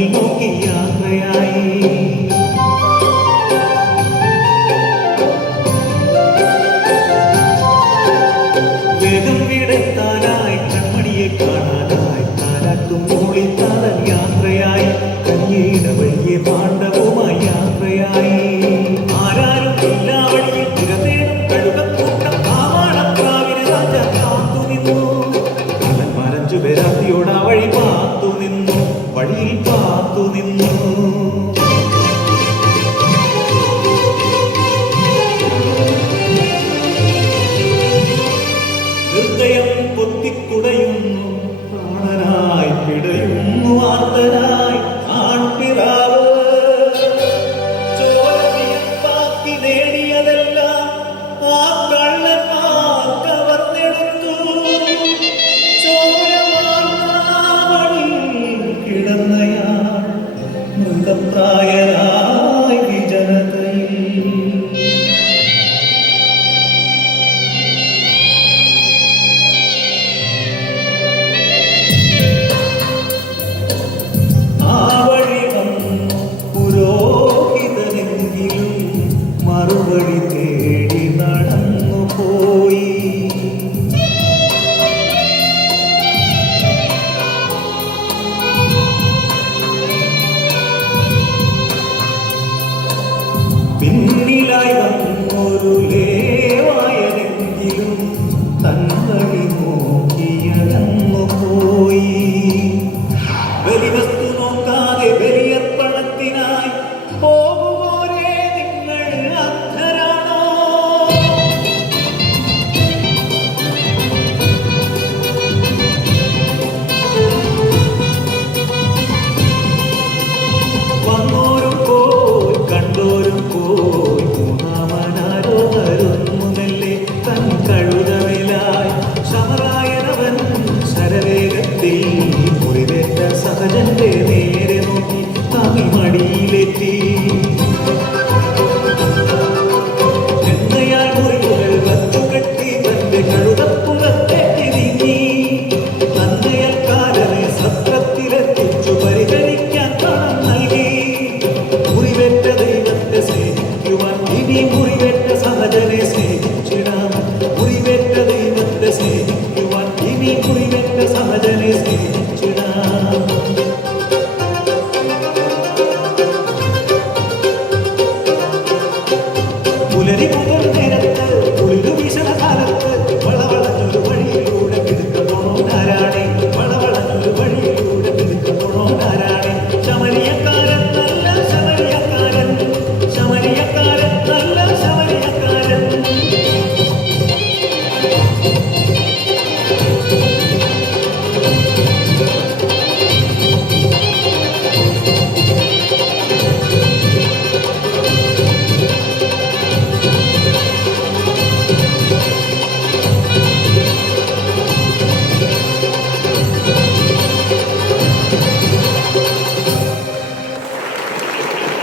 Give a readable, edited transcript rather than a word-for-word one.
മുന്നിൽ നോക്കി യാത്രയായി. വേഗം വീടെത്താനായി കൺമണിയെ കാണാനായി താരാട്ടും മൂളി താരൻ യാത്രയായി. കഞ്ഞിയിട വഴിയെ പാണ്ഡവുമായി യാത്രയായി. ആരാരും ഇല്ലാ വഴിയിൽ തിരതേടും കഴുകക്കൂട്ടം ആവാണപ്രാവിനെ രാജ കാത്തു നിന്നു. കള്ളന്മാരഞ്ചു പേരാത്തിയോട് ആ വഴി പാത്തു നിന്നു, വഴിയിൽ പാത്തു നിന്നു. ഹൃദയം പൊത്തിക്കുടയുന്നു, പ്രാണനായി പിടയുന്നു ആർത്തനായി ആൺപിറാവ്. ചോരവിയപ്പാക്കി നേടിയതെല്ലാം ആ കള്ളന്മാർ കവർന്നെടുത്തു. ചോരമാർന്നാവളിൽ കിടന്നയാൾ മൃതപ്രായനായി വിജനതയിൽ. മറുപടി തേടി നടന്നു പോയി. പിന്നിലായി വന്നൊരു ലേവായതെങ്കിലും തന്നടി നോക്കിയടന്നു പോയി. ബലിവസ്തു നോക്കാതെ ബലിയർപ്പണത്തിനായി പോകുവോരേ നിങ്ങൾ അന്ധരാണോ? വന്നോരും പോയി കണ്ടോരും പോയി, മൂന്നാമനാരോ വരുന്നുമല്ലേ തൻ കഴുതവിലായി. ശമറായനവൻ ശരവേഗത്തിൽ മുറിവേറ്റ സഹജന്റെ നേരെ നോക്കി തമിഴ് മടിയിലെത്തി. എന്നയാൾ മുറിവുകൾ വച്ചുകെട്ടി തന്റെ കഴുതപ്പുറത്തേക്ക് നീങ്ങി. തന്നെയൽക്കാരനെ സത്രത്തിലെത്തിച്ചു പരിചരിക്കാൻ പണം നൽകി. മുറിവേറ്റ ദൈവത്തെ സ്നേഹിക്കുവാൻ ഇനി മുറിവേറ്റ സഹജനെ സ്നേഹിച്ചിടാം. മുറിവേറ്റ ദൈവത്തെ സ്നേഹിക്കുവാൻ ഇനി മുറിവേറ്റ സഹജനെ സ്നേഹിച്ചിടാം. പുലരി